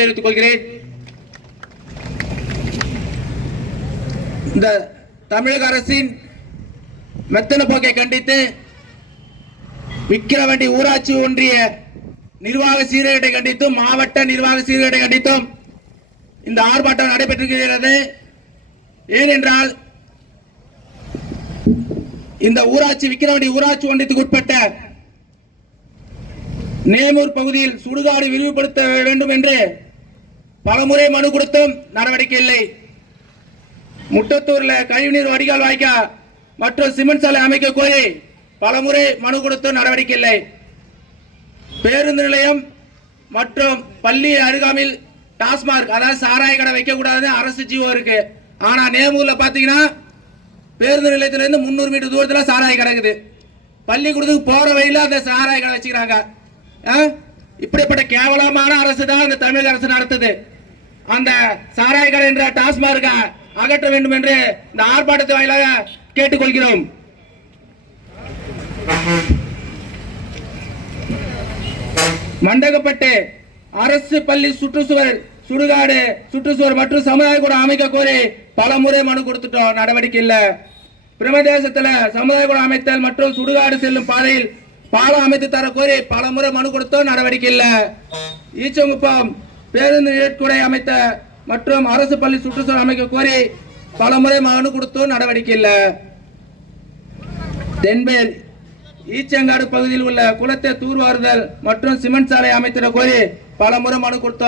தெரிவித்துக் கொள்கிறேன். இந்த தமிழக அரசின் மெத்தன போக்கை கண்டித்து விக்கிரவாண்டி ஊராட்சி ஒன்றிய நிர்வாக சீர்கேட்டை கண்டித்தும் மாவட்ட நிர்வாக சீர்கேட்டை கண்டித்தும் இந்த ஆர்ப்பாட்டம் நடைபெற்றிருக்கிறது. ஏனென்றால் இந்த ஊராட்சி விக்கிரவாண்டி ஊராட்சி ஒன்றியத்துக்கு உட்பட்ட நேமூர் பகுதியில் சுடுகாடு விரிவுபடுத்த வேண்டும் என்று பலமுறை மனு கொடுத்தும் நடவடிக்கை இல்லை. முட்டத்தூர்ல கழிவுநீர் வடிகால் வாய்க்கா மற்றும் சிமெண்ட் சாலை அமைக்க கோரி பலமுறை மனு கொடுத்தும் நடவடிக்கை இல்லை. பேருந்து நிலையம் மற்றும் பள்ளி அருகாமையில் டாஸ்மார்க் அதாவது சாராய கடை வைக்க கூடாது அரசு ஜீவோ இருக்கு. ஆனா நேமூர்ல பாத்தீங்கன்னா பேருந்து நிலையத்திலிருந்து 300 மீட்டர் தூரத்தில் சாராய கடை இருக்குது. பள்ளிக்கூடத்துக்கு போற வழியில அந்த சாராய கடை வச்சுக்கிறாங்க. இப்படிப்பட்ட கேவலமான அரசு தான் இந்த தமிழக அரசு நடத்துது. அந்த சாராய கடை என்ற டாஸ்மார்க்க அகற்ற வேண்டும் என்று இந்த ஆர்ப்பாட்டத்தை வாயிலாக கேட்டுக்கொள்கிறோம். மண்டகப்பட்டு அரசு பள்ளி சுற்றுச்சுவர் சுடுகாடு சுற்றுச்சுவர் மற்றும் சமுதாய கூட அமைக்க கோரி பல முறை மனு கொடுத்துட்டோம், நடவடிக்கை இல்ல. பிரமதேசத்துல சமுதாய கூட அமைத்தல் மற்றும் சுடுகாடு செல்லும் பாதையில் பாலம் அமைத்து தர கோரி பல முறை மனு கொடுத்தோம், நடவடிக்கை இல்ல. ஈச்சங்குப்பம் பேருந்து நிலையக்கூடை அமைத்த மற்றும் அரசு பள்ளி சுற்றுச்சூழல் அமைக்க கோரி பல முறை மனு கொடுத்தோம், நடவடிக்கை இல்ல. தென்பேர் ஈச்சங்காடு பகுதியில் உள்ள குளத்தை தூர்வாறுதல் மற்றும் சிமெண்ட் சாலை அமைத்திட கோரி பல முறை மனு கொடுத்தோம்.